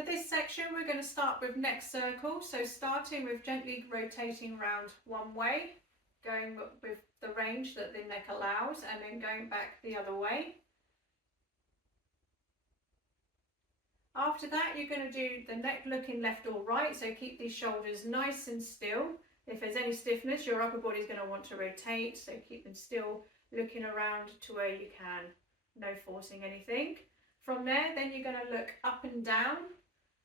For this section, we're going to start with neck circle. So starting with gently rotating around one way, going with the range that the neck allows, and then going back the other way. After that, you're going to do the neck looking left or right, so keep these shoulders nice and still. If there's any stiffness, your upper body is going to want to rotate, so keep them still, looking around to where you can, no forcing anything. From there, then you're going to look up and down,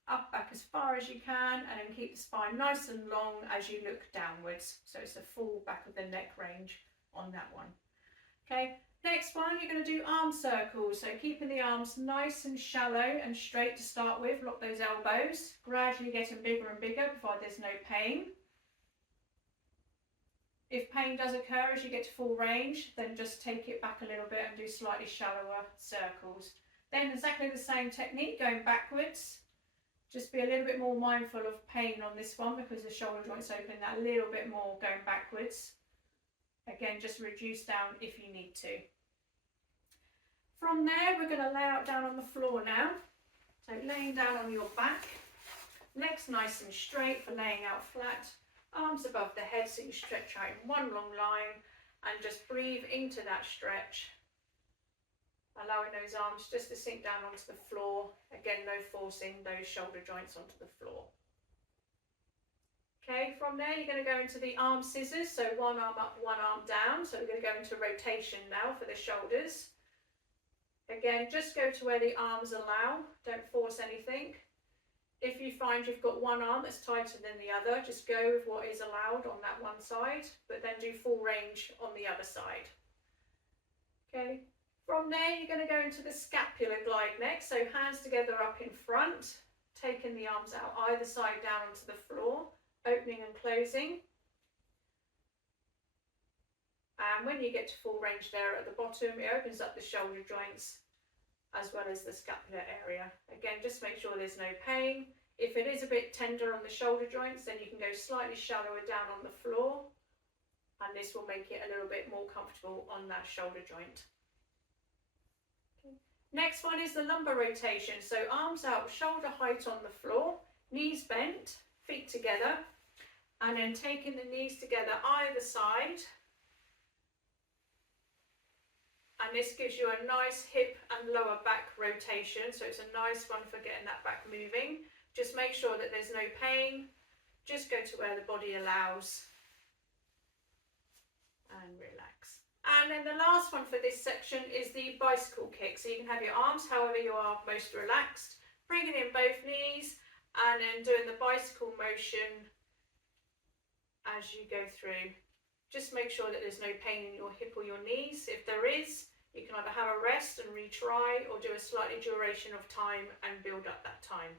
up, back as far as you can, and then keep the spine nice and long as you look downwards. So it's a full back of the neck range on that one. Okay, next one, you're going to do arm circles. So keeping the arms nice and shallow and straight to start with, lock those elbows, gradually getting bigger and bigger provided there's no pain. If pain does occur as you get to full range, then just take it back a little bit and do slightly shallower circles. Then exactly the same technique, going backwards. Just be a little bit more mindful of pain on this one because the shoulder joints open that little bit more going backwards. Again, just reduce down if you need to. From there, we're going to lay out down on the floor now. So laying down on your back, legs nice and straight for laying out flat, arms above the head so you stretch out in one long line, and just breathe into that stretch, allowing those arms just to sink down onto the floor. Again, no forcing those shoulder joints onto the floor. Okay, from there you're going to go into the arm scissors, so one arm up, one arm down. So we're going to go into rotation now for the shoulders. Again, just go to where the arms allow, don't force anything. If you find you've got one arm that's tighter than the other, just go with what is allowed on that one side, but then do full range on the other side. Okay. From there, you're going to go into the scapular glide next, so hands together up in front, taking the arms out either side down onto the floor, opening and closing. And when you get to full range there at the bottom, it opens up the shoulder joints as well as the scapular area. Again, just make sure there's no pain. If it is a bit tender on the shoulder joints, then you can go slightly shallower down on the floor, and this will make it a little bit more comfortable on that shoulder joint. Next one is the lumbar rotation. So arms out, shoulder height on the floor, knees bent, feet together, and then taking the knees together either side. And this gives you a nice hip and lower back rotation. So it's a nice one for getting that back moving. Just make sure that there's no pain. Just go to where the body allows and relax. And then the last one for this section is the bicycle kick. So you can have your arms however you are most relaxed, bringing in both knees and then doing the bicycle motion as you go through. Just make sure that there's no pain in your hip or your knees. If there is, you can either have a rest and retry or do a slightly duration of time and build up that time.